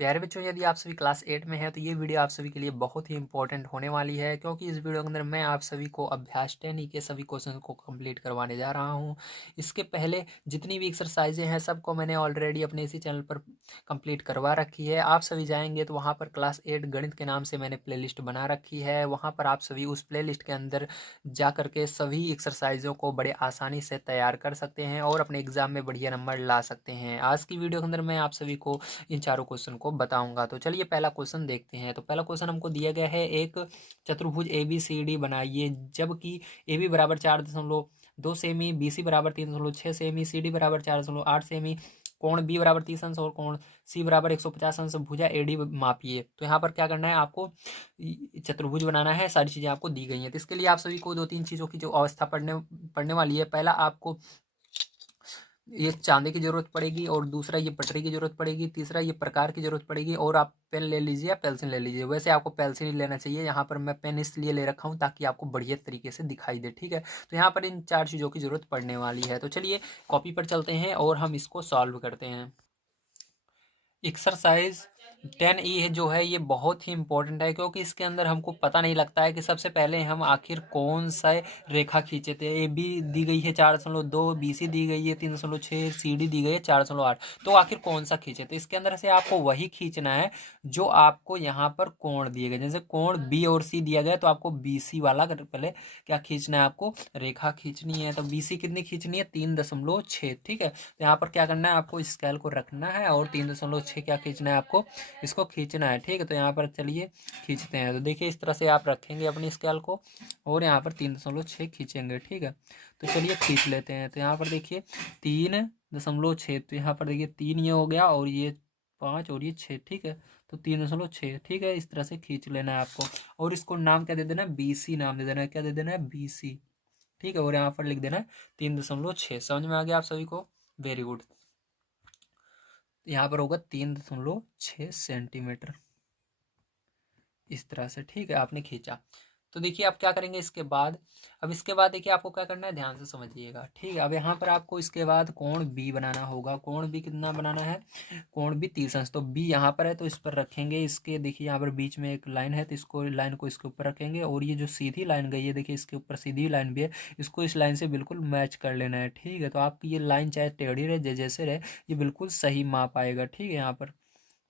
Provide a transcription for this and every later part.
प्यारे बच्चों, यदि आप सभी क्लास 8 में हैं तो ये वीडियो आप सभी के लिए बहुत ही इंपॉर्टेंट होने वाली है, क्योंकि इस वीडियो के अंदर मैं आप सभी को अभ्यास 10 के सभी क्वेश्चन को कंप्लीट करवाने जा रहा हूं। इसके पहले जितनी भी एक्सरसाइजें हैं सबको मैंने ऑलरेडी अपने इसी चैनल पर कंप्लीट करवा रखी है। आप सभी जाएंगे तो वहाँ पर क्लास 8 गणित के नाम से मैंने प्ले बना रखी है। वहाँ पर आप सभी उस प्ले के अंदर जा करके सभी एक्सरसाइजों को बड़े आसानी से तैयार कर सकते हैं और अपने एग्जाम में बढ़िया नंबर ला सकते हैं। आज की वीडियो के अंदर मैं आप सभी को इन चारों क्वेश्चन को बताऊंगा। तो चलिए पहला क्वेश्चन देखते हैं। तो पहला क्वेश्चन हमको दिया गया है, एक चतुर्भुज ए बी सी डी बनाइए जबकि ए बी बराबर 4.2 सेमी, बी सी बराबर 3.6 सेमी, सी डी बराबर 4.8 सेमी, कोण बी बराबर 30 अंश और कोण सी बराबर 150 अंश, भुजा एडी मापिए। तो यहाँ पर क्या करना है, आपको चतुर्भुज बनाना है। सारी चीजें आपको दी गई हैं। तो इसके लिए आप सभी को दो तीन चीजों की जो अवस्था पढ़ने पढ़ने वाली है। पहला, आपको ये चांदी की जरूरत पड़ेगी, और दूसरा ये पटरी की जरूरत पड़ेगी, तीसरा ये प्रकार की जरूरत पड़ेगी, और आप पेन ले लीजिए या पेंसिल ले लीजिए। वैसे आपको पेंसिल ही लेना चाहिए, यहाँ पर मैं पेन इसलिए ले रखा हूँ ताकि आपको बढ़िया तरीके से दिखाई दे। ठीक है, तो यहाँ पर इन चार चीज़ों की जरूरत पड़ने वाली है। तो चलिए कॉपी पर चलते हैं और हम इसको सॉल्व करते हैं। एक्सरसाइज 10E है जो है ये बहुत ही इंपॉर्टेंट है, क्योंकि इसके अंदर हमको पता नहीं लगता है कि सबसे पहले हम आखिर कौन सा रेखा खींचे थे। ए बी दी गई है 4.2, बी सी दी गई है 3.6, सी डी दी गई है 4.8। तो आखिर कौन सा खींचे? तो इसके अंदर से आपको वही खींचना है जो आपको यहाँ पर कोण दिए गए। जैसे कोण बी और सी दिया गया तो आपको बी सी वाला पहले क्या खींचना है, आपको रेखा खींचनी है। तो बी सी कितनी खींचनी है? 3.6। ठीक है, तो यहाँ पर क्या करना है, आपको स्केल को रखना है और 3.6 क्या खींचना है, आपको इसको खींचना है। ठीक है, तो यहाँ पर चलिए खींचते हैं। तो देखिए इस तरह से आप रखेंगे अपनी स्केल को और यहाँ पर 3.6 खींचेंगे। ठीक है, तो चलिए खींच लेते हैं। तो यहाँ पर देखिए 3.6, तो यहाँ पर देखिए 3 ये हो गया और ये 5 और ये 6। ठीक है, तो 3.6। ठीक है, इस तरह से खींच लेना है आपको, और इसको नाम क्या दे देना है? BC नाम दे देना है। क्या दे देना है? BC। ठीक है, और यहाँ पर लिख देना है 3.6। समझ में आ गया आप सभी को? Very good. यहाँ पर होगा 3.6 सेंटीमीटर, इस तरह से। ठीक है, आपने खींचा। तो देखिए आप क्या करेंगे इसके बाद। अब इसके बाद देखिए आपको क्या करना है, ध्यान से समझिएगा। ठीक है, अब यहाँ पर आपको इसके बाद कोण बी बनाना होगा। कोण बी कितना बनाना है? कोण बी 30 अंश। तो बी यहाँ पर है तो इस पर रखेंगे। इसके देखिए यहाँ पर बीच में एक लाइन है तो इसको लाइन को इसके ऊपर रखेंगे, और ये जो सीधी लाइन गई है देखिए इसके ऊपर सीधी लाइन भी है, इसको इस लाइन से बिल्कुल मैच कर लेना है। ठीक है, तो आपकी ये लाइन चाहे टेढ़ी रहे जैसे रहे, ये बिल्कुल सही माप आएगा। ठीक है, यहाँ पर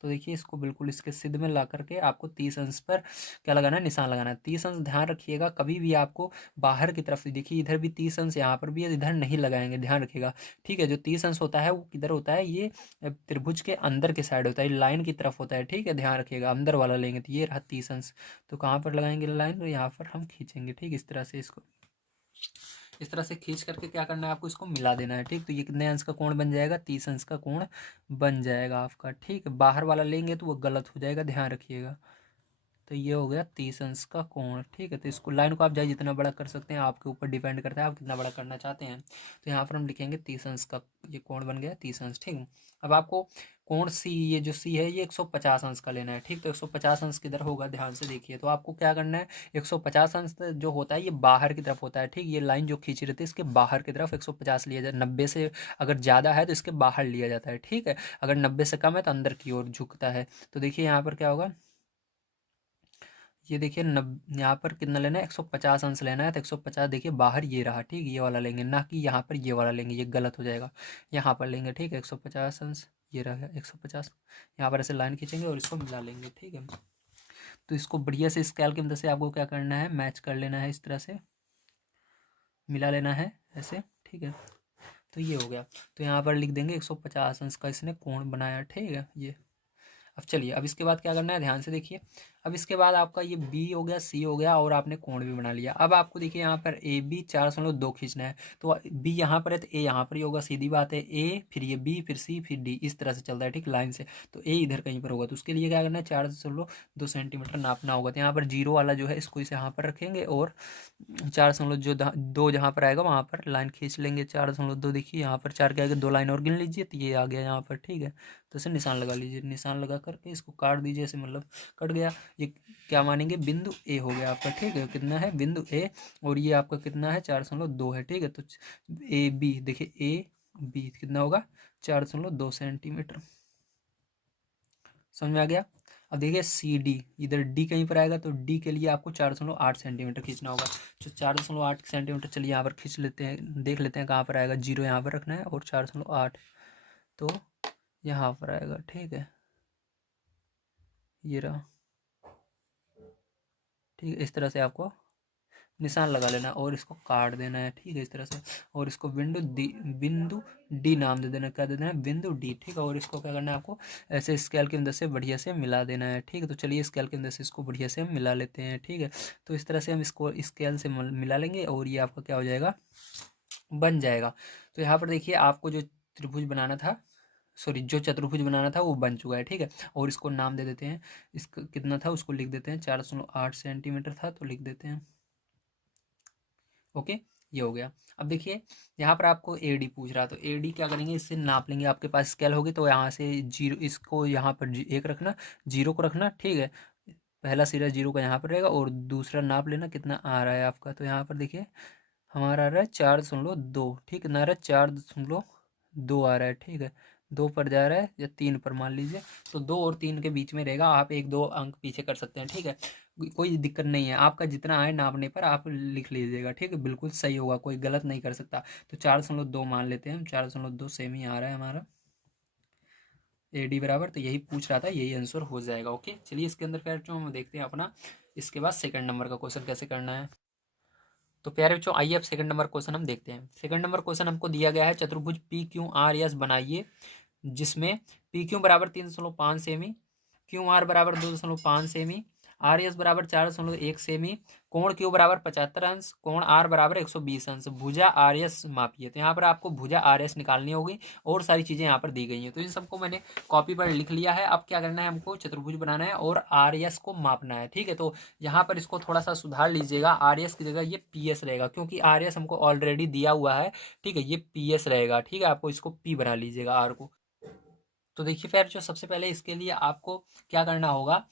तो देखिए इसको बिल्कुल इसके सिद्ध में ला करके आपको 30 अंश पर क्या लगाना है? निशान लगाना है। 30 अंश ध्यान रखिएगा, कभी भी आपको बाहर की तरफ, देखिए इधर भी 30 अंश, यहाँ पर भी है, इधर नहीं लगाएंगे, ध्यान रखिएगा। ठीक है, जो 30 अंश होता है वो किधर होता है? ये त्रिभुज के अंदर के साइड होता है, लाइन की तरफ होता है। ठीक है, ध्यान रखिएगा, अंदर वाला लेंगे तो ये रहा 30 अंश। तो कहाँ पर लगाएंगे लाइन? तो यहाँ पर हम खींचेंगे। ठीक, इस तरह से इसको इस तरह से खींच करके क्या करना है, आपको इसको मिला देना है। ठीक, तो ये कितने अंश का कोण बन जाएगा? 30 अंश का कोण बन जाएगा आपका। ठीक है, बाहर वाला लेंगे तो वो गलत हो जाएगा, ध्यान रखिएगा। तो ये हो गया 30 अंश का कोण। ठीक है, तो इसको लाइन को आप चाहे जितना बड़ा कर सकते हैं, आपके ऊपर डिपेंड करता है आप कितना बड़ा करना चाहते हैं। तो यहाँ पर हम लिखेंगे 30 अंश का, ये कोण बन गया 30 अंश। ठीक, अब आपको कोण सी, ये जो सी है ये 150 अंश का लेना है। ठीक, तो 150 अंश किधर होगा? ध्यान से देखिए। तो आपको क्या करना है, 150 अंश जो होता है ये बाहर की तरफ होता है। ठीक, ये लाइन जो खींची रहती है इसके बाहर की तरफ 150 लिया जाए। 90 से अगर ज़्यादा है तो इसके बाहर लिया जाता है। ठीक है, अगर 90 से कम है तो अंदर की ओर झुकता है। तो देखिए यहाँ पर क्या होगा, ये देखिए यहाँ पर कितना लेना है? 150 अंश लेना है। तो 150 देखिए बाहर ये रहा। ठीक, ये वाला लेंगे, ना कि यहाँ पर ये वाला लेंगे, ये गलत हो जाएगा। यहाँ पर लेंगे। ठीक है, 150 अंश ये रहा 150। यहाँ पर ऐसे लाइन खींचेंगे और इसको मिला लेंगे। ठीक है, तो इसको बढ़िया से स्केल की मदद से आपको क्या करना है, मैच कर लेना है, इस तरह से मिला लेना है ऐसे। ठीक है, तो ये हो गया। तो यहाँ पर लिख देंगे 150 अंश का इसने कोण बनाया। ठीक है, ये। अब चलिए, अब इसके बाद क्या करना है, ध्यान से देखिए। अब इसके बाद आपका ये बी हो गया, सी हो गया, और आपने कोण भी बना लिया। अब आपको देखिए यहाँ पर ए बी 4.2 खींचना है। तो बी यहाँ पर है तो ए यहाँ पर ही होगा, सीधी बात है। ए फिर ये बी फिर सी फिर डी, इस तरह से चलता है। ठीक, लाइन से। तो ए इधर कहीं पर होगा, तो उसके लिए क्या करना है, 4.2 सेंटीमीटर नापना होगा। तो यहाँ पर जीरो वाला जो है इसको इसे यहाँ पर रखेंगे, और 4 जो दो जहाँ पर आएगा वहाँ पर लाइन खींच लेंगे। 4.2 देखिए यहाँ पर 4 के आगे 2 लाइन और गिन लीजिए, तो ये आ गया यहाँ पर। ठीक है, तो इसे निशान लगा लीजिए। निशान लगा करके इसको काट दीजिए ऐसे, मतलब कट गया। ये क्या मानेंगे, बिंदु ए हो गया आपका। ठीक है, कितना है? बिंदु ए। और ये आपका कितना है? 4.2 है। ठीक है, तो ए बी देखिए, ए बी कितना होगा? 4.2 सेंटीमीटर। समझ में आ गया। अब देखिए सी डी, इधर डी कहीं पर आएगा तो डी के लिए आपको 4.8 सेंटीमीटर खींचना होगा। तो 4.8 सेंटीमीटर, चलिए यहाँ पर खींच लेते हैं, देख लेते हैं कहाँ पर आएगा। 0 यहाँ पर रखना है और 4.8 तो यहाँ पर आएगा। ठीक है, ये रहा। ठीक है, इस तरह से आपको निशान लगा लेना और इसको काट देना है। ठीक है, इस तरह से। और इसको बिंदु डी नाम दे देना, क्या दे देना है, बिंदु डी। ठीक है, और इसको क्या करना है आपको, ऐसे स्केल की मदद से बढ़िया से मिला देना है। ठीक है, तो चलिए स्केल की मदद से इसको बढ़िया से मिला लेते हैं। ठीक है, तो इस तरह से हम इसको स्केल से मिला लेंगे और ये आपका क्या हो जाएगा, बन जाएगा। तो यहाँ पर देखिए आपको जो त्रिभुज बनाना था, सॉरी जो चतुर्भुज बनाना था वो बन चुका है। ठीक है, और इसको नाम दे देते हैं, इसका कितना था उसको लिख देते हैं, 4.8 सेंटीमीटर था तो लिख देते हैं। ओके, ये हो गया। अब देखिए यहाँ पर आपको ए डी पूछ रहा है, तो ए डी क्या करेंगे, इससे नाप लेंगे। आपके पास स्केल होगी तो यहाँ से 0, इसको यहाँ पर एक रखना, 0 को रखना। ठीक है, पहला सिरा 0 का यहाँ पर रहेगा और दूसरा नाप लेना कितना आ रहा है आपका। तो यहाँ पर देखिए हमारा आ रहा है 4.2। ठीक है ना, आ रहा है 4.2 आ रहा है। ठीक है, 2 पर जा रहा है या 3 पर मान लीजिए, तो 2 और 3 के बीच में रहेगा। आप 1-2 अंक पीछे कर सकते हैं। ठीक है, कोई दिक्कत नहीं है, आपका जितना आए नापने पर आप लिख लीजिएगा। ठीक है, बिल्कुल सही होगा, कोई गलत नहीं कर सकता। तो 4.2 मान लेते हैं हम, 4.2 सेम ही आ रहा है हमारा ए डी बराबर। तो यही पूछ रहा था, यही आंसर हो जाएगा। ओके, चलिए इसके अंदर फिर जो हम देखते हैं अपना, इसके बाद सेकंड नंबर का क्वेश्चन कैसे करना है। तो प्यारे बच्चों आइए अब सेकंड नंबर क्वेश्चन हम देखते हैं। सेकंड नंबर क्वेश्चन हमको दिया गया है, चतुर्भुज पी क्यू आर एस बनाइए जिसमें पी क्यू बराबर 3.5 सेमी, क्यू आर बराबर 2.5 सेमी, आर एस बराबर 4.1 सेमी, कोण क्यू बराबर 75 अंश, कोण आर बराबर 120 अंश, भुजा आर एस मापिए। तो यहाँ पर आपको भुजा आर एस निकालनी होगी और सारी चीज़ें यहाँ पर दी गई हैं। तो इन सबको मैंने कॉपी पर लिख लिया है। अब क्या करना है, हमको चतुर्भुज बनाना है और आर एस को मापना है। ठीक है, तो यहाँ पर इसको थोड़ा सा सुधार लीजिएगा, आर एस की जगह ये पी एस रहेगा, क्योंकि आर एस हमको ऑलरेडी दिया हुआ है। ठीक है, ये पी एस रहेगा। ठीक है, आपको इसको पी बना लीजिएगा आर को। तो देखिए फिर जो सबसे पहले इसके लिए आपको क्या करना होगा,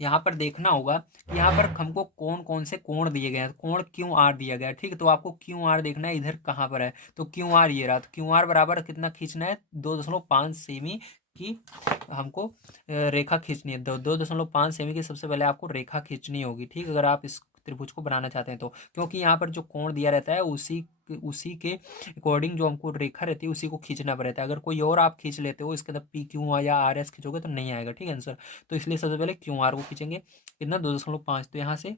यहाँ पर देखना होगा कि यहाँ पर हमको कौन कौन से कोण दिए गए हैं। कोण क्यू आर दिया गया है। ठीक है, तो आपको क्यू आर देखना है इधर कहाँ पर है। तो क्यू आर ये रहा, तो क्यू आर बराबर कितना खींचना है, 2.5 सेमी की हमको रेखा खींचनी है। 2.5 सेमी की सबसे पहले आपको रेखा खींचनी होगी। ठीक, अगर आप इस त्रिभुज को बनाना चाहते हैं तो, क्योंकि यहाँ पर जो कोण दिया रहता है उसी उसी के अकॉर्डिंग जो हमको रेखा रहती है उसी को खींचना रहता है। अगर कोई और आप खींच लेते हो इसके अंदर पी क्यू या आर एस खींचोगे तो नहीं आएगा। ठीक है आंसर। तो इसलिए सबसे पहले क्यू आर को खींचेंगे, कितना, 2.5। तो यहाँ से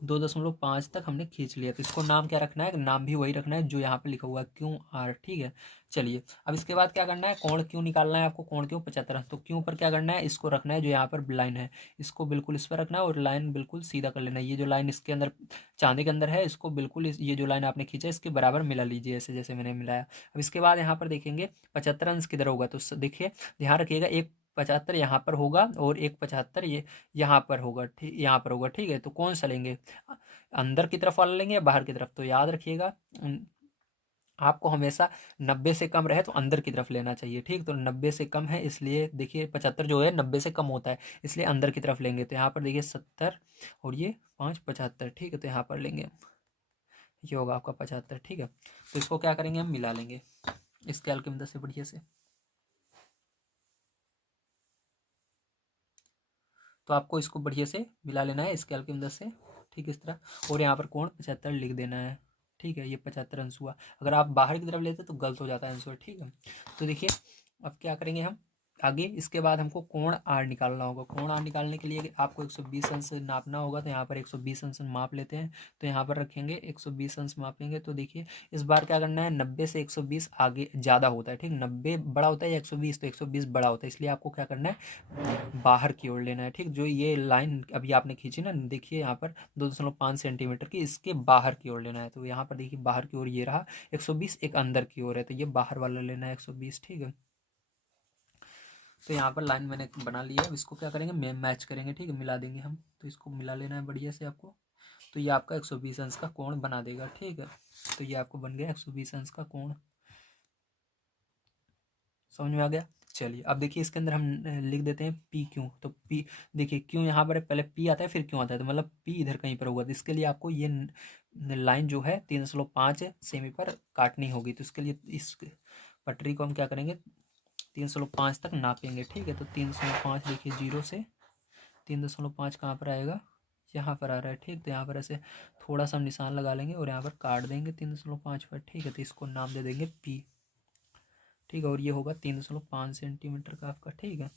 2.5 तक हमने खींच लिया। तो इसको नाम क्या रखना है, नाम भी वही रखना है जो यहाँ पे लिखा हुआ है क्यू आर। ठीक है, चलिए अब इसके बाद क्या करना है, कोण क्यों निकालना है आपको, कोण क्यों 75। तो क्यों पर क्या करना है, इसको रखना है जो यहाँ पर लाइन है, इसको बिल्कुल इस पर रखना है और लाइन बिल्कुल सीधा कर लेना है। ये जो लाइन इसके अंदर चांदी के अंदर है, इसको बिल्कुल ये जो लाइन आपने खींचा इसके बराबर मिला लीजिए, ऐसे जैसे मैंने मिलाया। अब इसके बाद यहाँ पर देखेंगे 75 अंश किधर होगा। तो देखिए ध्यान रखिएगा, एक 75 यहाँ पर होगा और एक 75 ये यहाँ पर होगा। ठीक, यहाँ पर होगा। ठीक है, तो कौन सा लेंगे, अंदर की तरफ वाला लेंगे या बाहर की तरफ। तो याद रखिएगा आपको हमेशा 90 से कम रहे तो अंदर की तरफ लेना चाहिए। ठीक, तो 90 से कम है इसलिए देखिए 75 जो है 90 से कम होता है, इसलिए अंदर की तरफ लेंगे। तो यहाँ पर देखिए 70 और ये 5 75। ठीक है, तो यहाँ पर लेंगे, ये होगा आपका 75। ठीक है, तो इसको क्या करेंगे, हम मिला लेंगे स्केल की मदद से बढ़िया से। तो आपको इसको बढ़िया से मिला लेना है स्केल की मदद से। ठीक, इस तरह। और यहाँ पर कोण 75 लिख देना है। ठीक है, ये 75 अंश हुआ। अगर आप बाहर की तरफ लेते तो गलत हो जाता है आंसर। ठीक है, तो देखिए अब क्या करेंगे हम आगे, इसके बाद हमको कोण आर निकालना होगा। कोण आर निकालने के लिए आपको 120 अंश नापना होगा। तो यहाँ पर 120 अंश माप लेते हैं। तो यहाँ पर रखेंगे 120 अंश मापेंगे। तो देखिए इस बार क्या करना है, 90 से 120 आगे ज़्यादा होता है। ठीक, 90 बड़ा होता है या 120, तो 120 बड़ा होता है, इसलिए आपको क्या करना है, बाहर की ओर लेना है। ठीक, जो ये लाइन अभी आपने खींची ना, देखिए यहाँ पर 2.5 सेंटीमीटर की, इसके बाहर की ओर लेना है। तो यहाँ पर देखिए बाहर की ओर ये रहा 120, एक अंदर की ओर है तो ये बाहर वाला लेना है 120। ठीक है, तो यहाँ पर लाइन मैंने बना लिया। अब इसको क्या करेंगे, मैच करेंगे। ठीक है, मिला देंगे हम। तो इसको मिला लेना है बढ़िया से आपको। तो ये आपका 120 अंश का कोण बना देगा। ठीक है, तो ये आपको बन गया 120 अंश का कोण। समझ में आ गया। चलिए अब देखिए इसके अंदर हम लिख देते हैं पी क्यू। तो पी देखिए क्यों यहाँ पर पहले पी आता है फिर क्यों आता है, तो मतलब पी इधर कहीं पर होगा। तो इसके लिए आपको ये लाइन जो है 3.5 सेमी पर काटनी होगी। तो इसके लिए इस पटरी को हम क्या करेंगे, 3.5 तक नापेंगे। ठीक है, तो 3.5 देखिए, 0 से 3.5 कहाँ पर आएगा, यहाँ पर आ रहा है। ठीक, तो यहाँ पर ऐसे थोड़ा सा निशान लगा लेंगे और यहाँ पर काट देंगे 3.5 पर। ठीक है, तो इसको नाम दे देंगे पी। ठीक है, और ये होगा 3.5 सेंटीमीटर का आपका। ठीक है,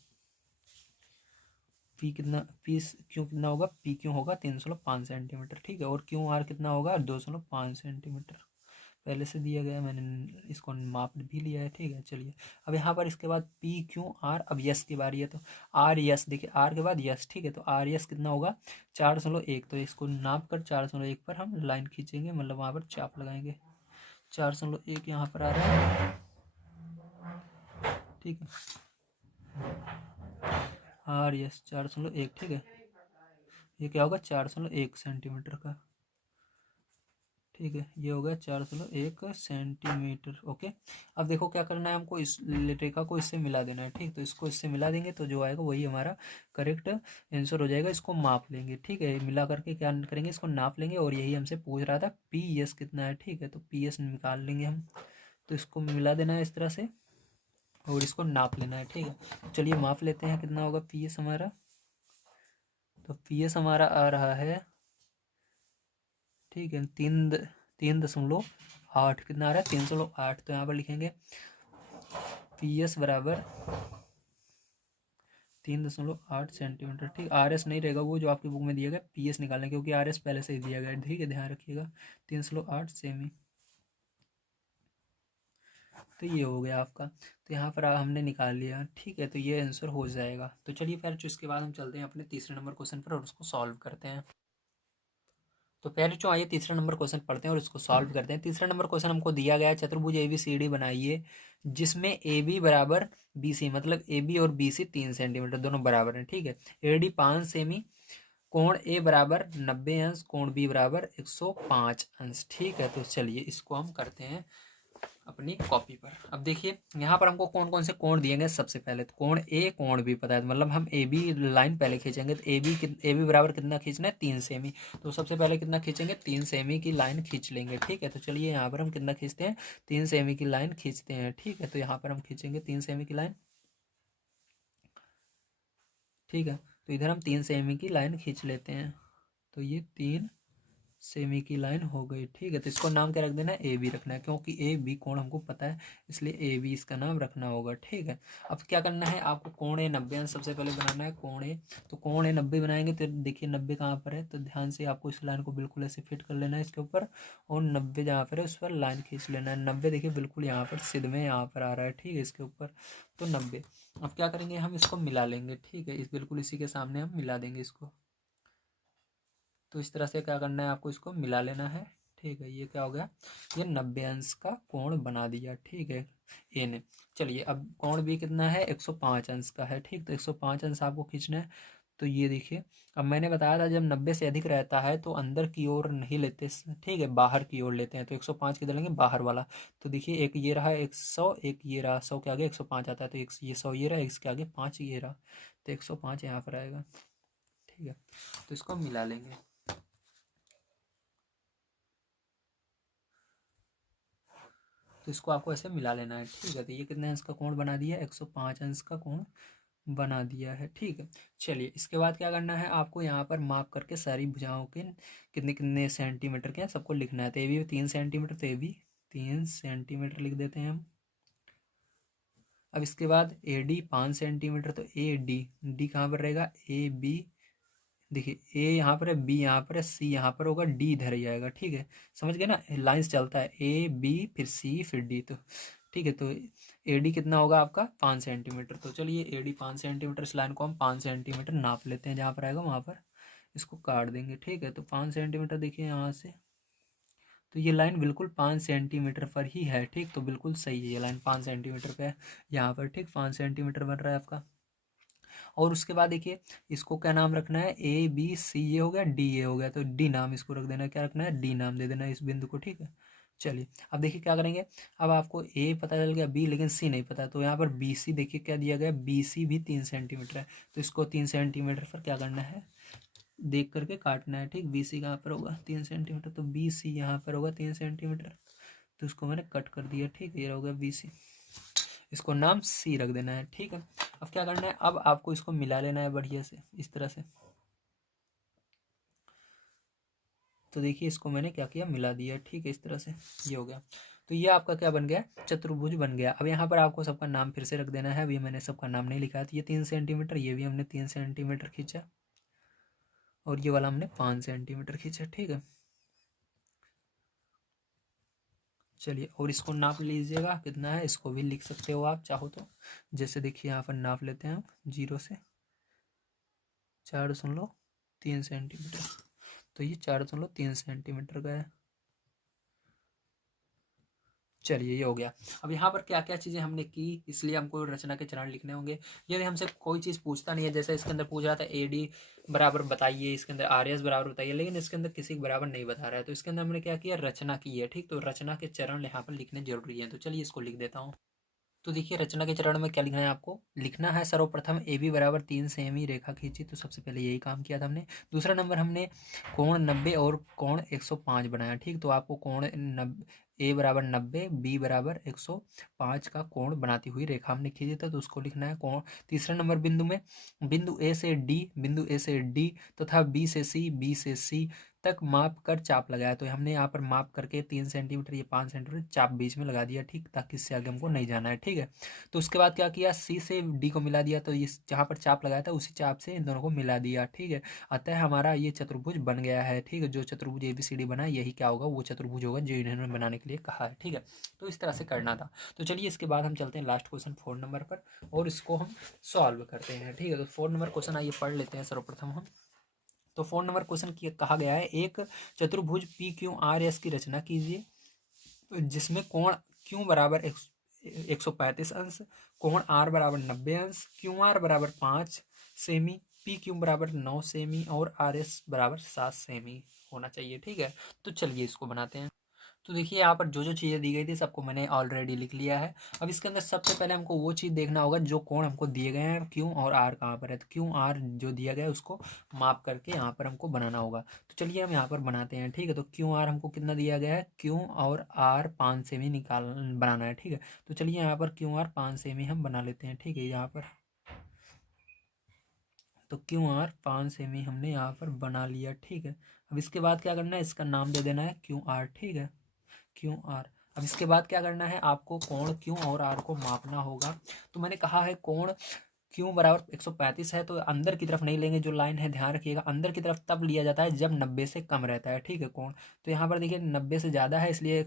पी कितना, पी क्यों कितना होगा, पी क्यों होगा 3.5 सेंटीमीटर। ठीक है, और क्यों आर कितना होगा 2.5 सेंटीमीटर, पहले से दिया गया, मैंने इसको माप भी लिया है। ठीक है, चलिए अब यहाँ पर इसके बाद पी क्यू आर, अब यस की बारी है, तो आर यस, देखिए आर के बाद यस। ठीक है, तो आर यस कितना होगा 4.1, तो इसको नाप कर 4.1 पर हम लाइन खींचेंगे, मतलब वहाँ पर चाप लगाएंगे। 4.1 यहाँ पर आ रहा है। ठीक है, आर यस 4.1। ठीक है, ये क्या होगा 4.1 सेंटीमीटर का। ठीक है, ये हो गया 4.1 सेंटीमीटर। ओके, अब देखो क्या करना है हमको, इस रेखा को इससे मिला देना है। ठीक, तो इसको इससे मिला देंगे तो जो आएगा वही हमारा करेक्ट आंसर हो जाएगा। इसको माप लेंगे। ठीक है, मिला करके क्या करेंगे, इसको नाप लेंगे, और यही हमसे पूछ रहा था पी एस कितना है। ठीक है, तो पी एस निकाल लेंगे हम, तो इसको मिला देना है इस तरह से और इसको नाप लेना है। ठीक है, तो चलिए माप लेते हैं कितना होगा पी एस हमारा। तो पी एस हमारा आ रहा है, ठीक है, 3.8 कितना आ रहा है 3.8, तो यहाँ पर लिखेंगे पी एस बराबर 3.8 सेंटीमीटर। ठीक, आर एस नहीं रहेगा, वो जो आपकी बुक में दिया गया पी एस निकालना, क्योंकि आर एस पहले से ही दिया गया है। ठीक है, ध्यान रखिएगा 3.8 सेमी। तो ये हो गया आपका, तो यहाँ पर हमने निकाल लिया। ठीक है, तो ये आंसर हो जाएगा। तो चलिए फिर इसके बाद हम चलते हैं अपने तीसरे नंबर क्वेश्चन पर और उसको सॉल्व करते हैं। तो पहले जो आइए तीसरा नंबर क्वेश्चन पढ़ते हैं और इसको सॉल्व करते हैं। तीसरा नंबर क्वेश्चन हमको दिया गया है, चतुर्भुज ए बी सी डी बनाइए जिसमें ए बी बराबर बी सी, मतलब ए बी और बी सी 3 सेंटीमीटर दोनों बराबर हैं। ठीक है, ए डी 5 सेमी, कोण ए बराबर 90 अंश, कोण बी बराबर 105 अंश। ठीक है, तो चलिए इसको हम करते हैं अपनी कॉपी पर। अब देखिए यहाँ पर हमको कौन कौन से कोण दिए गए। सबसे पहले तो कोण ए कोण बी पता है, मतलब हम ए बी लाइन पहले खींचेंगे, तो ए बी बराबर कितना खींचना है 3 सेमी। तो सबसे पहले कितना खींचेंगे 3 सेमी की लाइन खींच लेंगे। ठीक है, तो चलिए यहाँ पर हम कितना खींचते हैं 3 सेमी की लाइन खींचते हैं। ठीक है, तो यहाँ पर हम खींचेंगे 3 सेमी की लाइन। ठीक है, तो इधर हम 3 सेमी की लाइन खींच लेते हैं, तो ये 3 सेमी की लाइन हो गई। ठीक है, तो इसको नाम क्या रख देना है ए बी रखना है, क्योंकि ए बी कोण हमको पता है, इसलिए ए बी इसका नाम रखना होगा। ठीक है, अब क्या करना है आपको, कोण ए 90 सबसे पहले बनाना है कोण ए। तो कोण ए 90 बनाएंगे, तो देखिए 90 कहाँ पर है, तो ध्यान से आपको इस लाइन को बिल्कुल ऐसे फिट कर लेना है इसके ऊपर, और 90 जहाँ पर है उस पर लाइन खींच लेना है। 90 देखिए बिल्कुल यहाँ पर सिद्ध में यहाँ पर आ रहा है। ठीक है, इसके ऊपर तो 90। अब क्या करेंगे हम इसको मिला लेंगे। ठीक है, इस बिल्कुल इसी के सामने हम मिला देंगे इसको। तो इस तरह से क्या करना है आपको, इसको मिला लेना है। ठीक है, ये क्या हो गया, ये 90 अंश का कोण बना दिया। ठीक है, ए ने। चलिए अब कोण भी कितना है 105 अंश का है। ठीक, तो 105 अंश आपको खींचना है। तो ये देखिए, अब मैंने बताया था जब 90 से अधिक रहता है तो अंदर की ओर नहीं लेते। ठीक है, बाहर की ओर लेते हैं, तो 105 किधर लेंगे, बाहर वाला। तो देखिए एक ये रहा 100, एक ये रहा 100 के आगे 105 आता है, तो एक ये 100 ये रहा, इसके आगे 5 ये रहा, तो 105 यहाँ पर आएगा। ठीक है, तो इसको मिला लेंगे। तो इसको आपको ऐसे मिला लेना है। ठीक है, तो ये कितने अंश का कोण बना दिया 105 अंश का कोण बना दिया है। ठीक है, चलिए इसके बाद क्या करना है आपको, यहाँ पर माप करके सारी भुजाओं के कितने कितने सेंटीमीटर के हैं सबको लिखना है। तो ए बी 3 सेंटीमीटर, तो ए बी 3 सेंटीमीटर लिख देते हैं हम। अब इसके बाद ए डी 5 सेंटीमीटर, तो ए डी, डी कहाँ पर रहेगा, ए बी, देखिए ए यहाँ पर है, बी यहाँ पर है, सी यहाँ पर होगा, डी इधर ही आएगा। ठीक है, समझ गए ना, लाइंस चलता है ए बी फिर सी फिर डी। तो ठीक है, तो ए डी कितना होगा आपका 5 सेंटीमीटर। तो चलिए ए डी 5 सेंटीमीटर, इस लाइन को हम 5 सेंटीमीटर नाप लेते हैं, जहाँ पर आएगा वहाँ पर इसको काट देंगे। ठीक है, तो 5 सेंटीमीटर देखिए यहाँ से, तो ये लाइन बिल्कुल 5 सेंटीमीटर पर ही है। ठीक, तो बिल्कुल सही है, ये लाइन 5 सेंटीमीटर पे है यहाँ पर। ठीक, 5 सेंटीमीटर बन रहा है आपका। और उसके बाद देखिए इसको क्या नाम रखना है, ए बी सी ये हो गया, डी ये हो गया, तो डी नाम इसको रख देना है, क्या रखना है, डी नाम दे देना है इस बिंदु को। ठीक है, चलिए अब देखिए क्या करेंगे, अब आपको ए पता चल गया, बी लेकिन सी नहीं पता, तो यहाँ पर बी सी देखिए क्या दिया गया, बी सी भी 3 सेंटीमीटर है, तो इसको 3 सेंटीमीटर पर क्या करना है, देख करके काटना है। ठीक, बी सी कहाँ पर होगा 3 सेंटीमीटर, तो बी सी यहाँ पर होगा 3 सेंटीमीटर, तो इसको मैंने कट कर दिया। ठीक है, ये हो गया बी सी। इसको नाम सी रख देना है। ठीक है, अब क्या करना है, अब आपको इसको मिला लेना है बढ़िया से इस तरह से। तो देखिए इसको मैंने क्या किया, मिला दिया। ठीक है, इस तरह से ये हो गया। तो ये आपका क्या बन गया, चतुर्भुज बन गया। अब यहाँ पर आपको सबका नाम फिर से रख देना है। अभी मैंने सबका नाम नहीं लिखा है। तो ये 3 सेंटीमीटर, ये भी हमने 3 सेंटीमीटर खींचा, और ये वाला हमने 5 सेंटीमीटर खींचा। ठीक है, चलिए, और इसको नाप लीजिएगा कितना है, इसको भी लिख सकते हो आप चाहो तो। जैसे देखिए यहाँ पर नाप लेते हैं हम 0 से 4.3 सेंटीमीटर। तो ये 4.3 सेंटीमीटर का है। चलिए, ये हो गया। अब यहाँ पर क्या क्या चीज़ें हमने की, इसलिए हमको रचना के चरण लिखने होंगे। यदि हमसे कोई चीज़ पूछता नहीं है, जैसे इसके अंदर पूछ रहा था AD बराबर बताइए, इसके अंदर RS बराबर बताइए, लेकिन इसके अंदर किसी के बराबर नहीं बता रहा है, तो इसके अंदर हमने क्या किया, रचना की है। ठीक, तो रचना के चरण यहाँ पर लिखने जरूरी है। तो चलिए इसको लिख देता हूँ। तो देखिए रचना के चरण में क्या लिखना है आपको, लिखना है सर्वप्रथम AB बराबर 3 सेमी रेखा खींची। तो सबसे पहले यही काम किया था हमने। दूसरा नंबर हमने कोण 90 और कोण 105 बनाया। ठीक, तो आपको कोण A बराबर 90, B बराबर 105 का कोण बनाती हुई रेखा हमने खींची था, तो उसको लिखना है कोण। तीसरा नंबर बिंदु में, बिंदु ए से D तथा B से C तक माप कर चाप लगाया। तो हमने यहाँ पर माप करके 3 सेंटीमीटर, ये 5 सेंटीमीटर चाप बीच में लगा दिया। ठीक, ताकि इससे आगे हमको नहीं जाना है। ठीक है, तो उसके बाद क्या किया, C से D को मिला दिया। तो ये जहाँ पर चाप लगाया था उसी चाप से इन दोनों को मिला दिया। ठीक है, अतः हमारा ये चतुर्भुज बन गया है। ठीक है, जो चतुर्भुज ABCD बना यही क्या होगा, वो चतुर्भुज होगा जो इन्होंने बनाने के लिए कहा है। ठीक है, तो इस तरह से करना था। तो चलिए इसके बाद हम चलते हैं लास्ट क्वेश्चन 4 नंबर पर, और इसको हम सॉल्व करते हैं। ठीक है, तो 4 नंबर क्वेश्चन आइए पढ़ लेते हैं सर्वप्रथम हम। तो 4 नंबर क्वेश्चन कहा गया है, एक चतुर्भुज PQRS की रचना कीजिए जिसमें कोण Q बराबर 135 अंश, कोण R बराबर 90 अंश, QR बराबर 5 सेमी, PQ बराबर 9 सेमी और RS बराबर 7 सेमी होना चाहिए। ठीक है, तो चलिए इसको बनाते हैं। तो देखिए यहाँ पर जो जो चीज़ें दी गई थी सबको मैंने ऑलरेडी लिख लिया है। अब इसके अंदर सबसे पहले हमको वो चीज़ देखना होगा जो कोण हमको दिए गए हैं, Q और R कहाँ पर है। तो QR जो दिया गया है उसको माप करके यहाँ पर हमको बनाना होगा। तो चलिए हम यहाँ पर बनाते हैं। ठीक है, तो QR हमको कितना दिया गया है, Q और R 5 सेमी निकाल बनाना है। ठीक है, तो चलिए यहाँ पर QR 5 सेमी हम बना लेते हैं। ठीक है, यहाँ पर तो QR 5 सेमी हमने यहाँ पर बना लिया। ठीक है, अब इसके बाद क्या करना है, इसका नाम दे देना है QR। ठीक है, QR। अब इसके बाद क्या करना है, आपको कोण Q और R को मापना होगा। तो मैंने कहा है कोण Q बराबर 135 है, तो अंदर की तरफ नहीं लेंगे, जो लाइन है ध्यान रखिएगा, अंदर की तरफ तब लिया जाता है जब 90 से कम रहता है। ठीक है, कोण तो यहाँ पर देखिए 90 से ज़्यादा है, इसलिए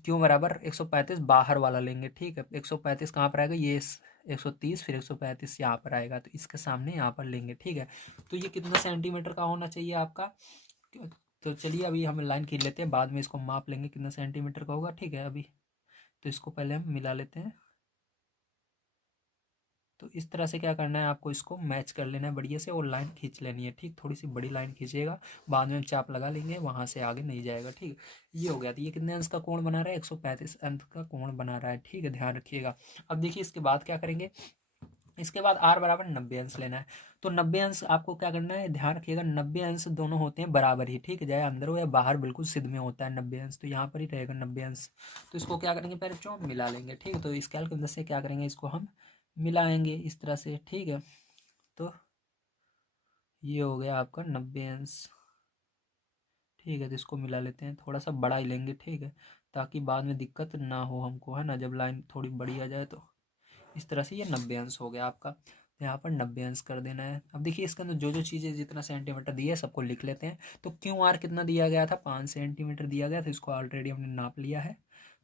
Q बराबर 135 बाहर वाला लेंगे। ठीक है, 135 कहाँ पर आएगा, ये 130, फिर 135 यहाँ पर आएगा, तो इसके सामने यहाँ पर लेंगे। ठीक है, तो ये कितना सेंटीमीटर का होना चाहिए आपका। तो चलिए अभी हम लाइन खींच लेते हैं, बाद में इसको माप लेंगे कितना सेंटीमीटर का होगा। ठीक है, अभी तो इसको पहले हम मिला लेते हैं। तो इस तरह से क्या करना है, आपको इसको मैच कर लेना है बढ़िया से, और लाइन खींच लेनी है। ठीक, थोड़ी सी बड़ी लाइन खींचिएगा, बाद में हम चाप लगा लेंगे, वहाँ से आगे नहीं जाएगा। ठीक, ये हो गया। तो ये कितने अंश का कोण बना रहा है, 135 अंश का कोण बना रहा है। ठीक है, ध्यान रखिएगा। अब देखिए इसके बाद क्या करेंगे, इसके बाद R बराबर 90 अंश लेना है। तो 90 अंश आपको क्या करना है, ध्यान रखिएगा, 90 अंश दोनों होते हैं बराबर ही। ठीक है, चाहे अंदर हो या बाहर, बिल्कुल सिद्ध में होता है 90 अंश, तो यहाँ पर ही रहेगा 90 अंश। तो इसको क्या करेंगे, पहले जो मिला लेंगे। ठीक है, तो इस कैल की मदद से क्या करेंगे, इसको हम मिलाएंगे इस तरह से। ठीक है, तो ये हो गया आपका 90 अंश। ठीक है, तो इसको मिला लेते हैं, थोड़ा सा बड़ा ही लेंगे। ठीक है, ताकि बाद में दिक्कत ना हो हमको, है ना, जब लाइन थोड़ी बड़ी आ जाए। तो इस तरह से ये 90 अंश हो गया आपका। तो यहाँ पर 90 अंश कर देना है। अब देखिए इसके अंदर जो जो चीज़ें जितना सेंटीमीटर दिया है सबको लिख लेते हैं। तो QR कितना दिया गया था, 5 सेंटीमीटर दिया गया था, इसको ऑलरेडी हमने नाप लिया है,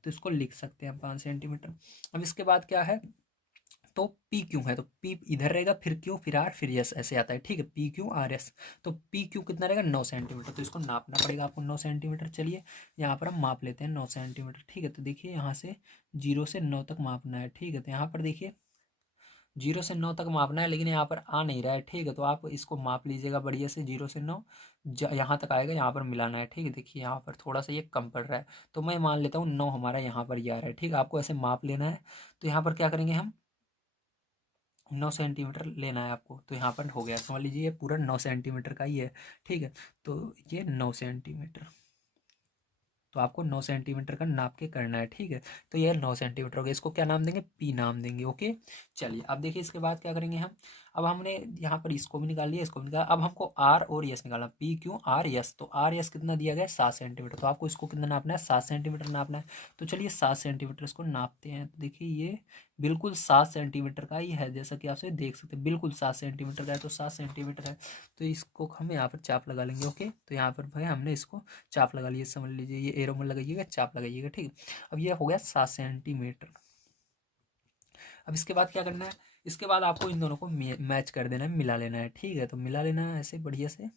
तो इसको लिख सकते हैं 5 सेंटीमीटर। अब इसके बाद क्या है, तो PQ है, तो P इधर रहेगा, फिर Q, फिर R, फिर S, ऐसे आता है। ठीक है, PQRS। तो PQ कितना रहेगा, 9 सेंटीमीटर, तो इसको नापना पड़ेगा आपको 9 सेंटीमीटर। चलिए यहाँ पर हम माप लेते हैं 9 सेंटीमीटर। ठीक है, तो देखिए यहाँ से 0 से 9 तक मापना है। ठीक है, तो यहाँ पर देखिए 0 से 9 तक मापना है, लेकिन यहाँ पर आ नहीं रहा है। ठीक है, तो आप इसको माप लीजिएगा बढ़िया से, 0 से 9 यहाँ तक आएगा, यहाँ पर मिलाना है। ठीक है, देखिए यहाँ पर थोड़ा सा ये कम पड़ रहा है, तो मैं मान लेता हूँ 9 हमारा यहाँ पर ही आ रहा है। ठीक है, आपको ऐसे माप लेना है। तो यहाँ पर क्या करेंगे, हम 9 सेंटीमीटर लेना है आपको। तो यहाँ पर हो गया, समझ लीजिए ये पूरा 9 सेंटीमीटर का ही है। ठीक है, तो ये 9 सेंटीमीटर, तो आपको 9 सेंटीमीटर का नाप के करना है, ठीक है। तो ये 9 सेंटीमीटर हो गया, इसको क्या नाम देंगे, पी नाम देंगे, ओके। चलिए अब देखिए इसके बाद क्या करेंगे हम, अब हमने यहाँ पर इसको भी निकाल लिया, इसको भी निकाला, अब हमको आर और यस निकालना, पी क्यू आर यस। तो आर यस कितना दिया गया 7 सेंटीमीटर, तो आपको इसको कितना नापना है 7 सेंटीमीटर नापना है। तो चलिए 7 सेंटीमीटर इसको नापते हैं। तो देखिए ये बिल्कुल 7 सेंटीमीटर का ही है, जैसा कि आप से देख सकते हैं, बिल्कुल 7 सेंटीमीटर का है, तो 7 सेंटीमीटर है। तो इसको हम यहाँ पर चाप लगा लेंगे, ओके। तो यहाँ पर भाई हमने इसको चाप लगा लिया, समझ लीजिए, ये एरो में लगाइएगा, चाप लगाइएगा, ठीक। अब ये हो गया 7 सेंटीमीटर। अब इसके बाद क्या करना है, इसके बाद आपको इन दोनों को मैच कर देना है, मिला लेना है, ठीक है। तो मिला लेना है ऐसे बढ़िया से।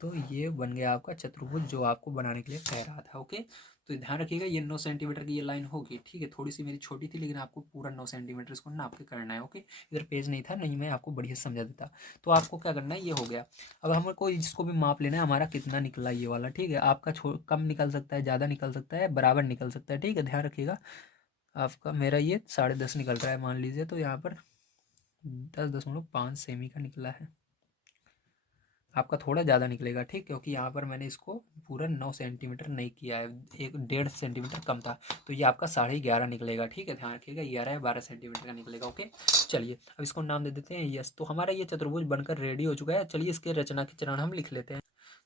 तो ये बन गया आपका चतुर्भुज जो आपको बनाने के लिए कह रहा था, ओके। तो ध्यान रखिएगा ये 9 सेंटीमीटर की ये लाइन होगी, ठीक है। थोड़ी सी मेरी छोटी थी लेकिन आपको पूरा 9 सेंटीमीटर इसको नाप के करना है, ओके। इधर पेज नहीं था, नहीं मैं आपको बढ़िया से समझा देता। तो आपको क्या करना है, ये हो गया। अब हमको इसको भी माप लेना है, हमारा कितना निकला ये वाला, ठीक है। आपका कम निकल सकता है, ज़्यादा निकल सकता है, बराबर निकल सकता है, ठीक है, ध्यान रखिएगा। आपका मेरा ये 10.5 निकल रहा है मान लीजिए, तो यहाँ पर 10.5 सेमी का निकला है। आपका थोड़ा ज़्यादा निकलेगा, ठीक, क्योंकि यहाँ पर मैंने इसको पूरा 9 सेंटीमीटर नहीं किया है, 1.5 सेंटीमीटर कम था। तो ये आपका 11.5 निकलेगा, ठीक है, ध्यान रखिएगा, 11 या 12 सेंटीमीटर का निकलेगा, ओके। चलिए अब इसको नाम दे देते हैं यस। तो हमारा ये चतुर्भुज बनकर रेडी हो चुका है। चलिए इसके रचना के चरण हम लिख लेते हैं।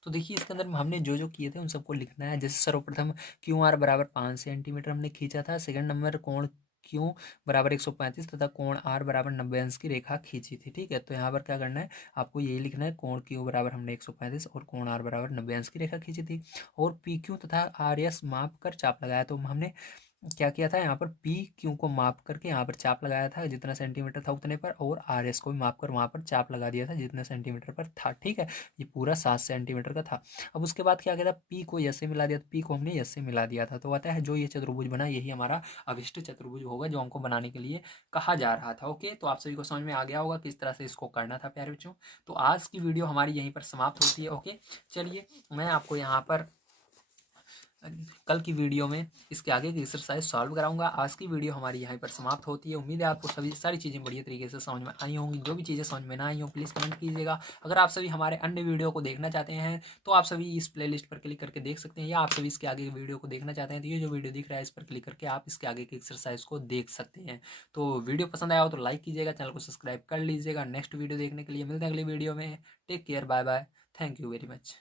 तो देखिए इसके अंदर हमने जो जो किए थे उन सबको लिखना है। जैसे सर्वप्रथम क्यू आर बराबर 5 सेंटीमीटर हमने खींचा था। सेकंड नंबर कोण क्यू बराबर 135 तथा कोण आर बराबर 90 अंश की रेखा खींची थी, ठीक है। तो यहाँ पर क्या करना है, आपको यही लिखना है, कोण क्यू बराबर हमने 135 और कोण आर बराबर 90 अंश की रेखा खींची थी। और पी क्यू तथा आर एस माप कर चाप लगाया। तो हमने क्या किया था, यहाँ पर पी क्यू को माप करके यहाँ पर चाप लगाया था जितना सेंटीमीटर था उतने पर, और आर एस को भी माप कर वहाँ पर चाप लगा दिया था जितने सेंटीमीटर पर था, ठीक है। ये पूरा 7 सेंटीमीटर का था। अब उसके बाद क्या किया था, पी को यस से मिला दिया, पी को हमने यस से मिला दिया था। तो आता है जो ये चतुर्भुज बना यही हमारा अभिष्ट चतुर्भुज होगा जो हमको बनाने के लिए कहा जा रहा था, ओके। तो आप सभी को समझ में आ गया होगा किस तरह से इसको करना था प्यारे बच्चों। तो आज की वीडियो हमारी यहीं पर समाप्त होती है, ओके। चलिए मैं आपको यहाँ पर कल की वीडियो में इसके आगे की एक्सरसाइज सॉल्व कराऊंगा। आज की वीडियो हमारी यहाँ पर समाप्त होती है। उम्मीद है आपको सभी सारी चीज़ें बढ़िया तरीके से समझ में आई होंगी। जो भी चीज़ें समझ में ना आई हो प्लीज़ कमेंट कीजिएगा। अगर आप सभी हमारे अन्य वीडियो को देखना चाहते हैं तो आप सभी इस प्लेलिस्ट पर क्लिक करके देख सकते हैं, या आप सभी इसके आगे की वीडियो को देखना चाहते हैं तो ये जो वीडियो दिख रहा है इस पर क्लिक करके आप इसके आगे की एक्सरसाइज को देख सकते हैं। तो वीडियो पसंद आया हो तो लाइक कीजिएगा, चैनल को सब्सक्राइब कर लीजिएगा। नेक्स्ट वीडियो देखने के लिए मिलते हैं अगली वीडियो में। Take care, bye bye, thank you very much.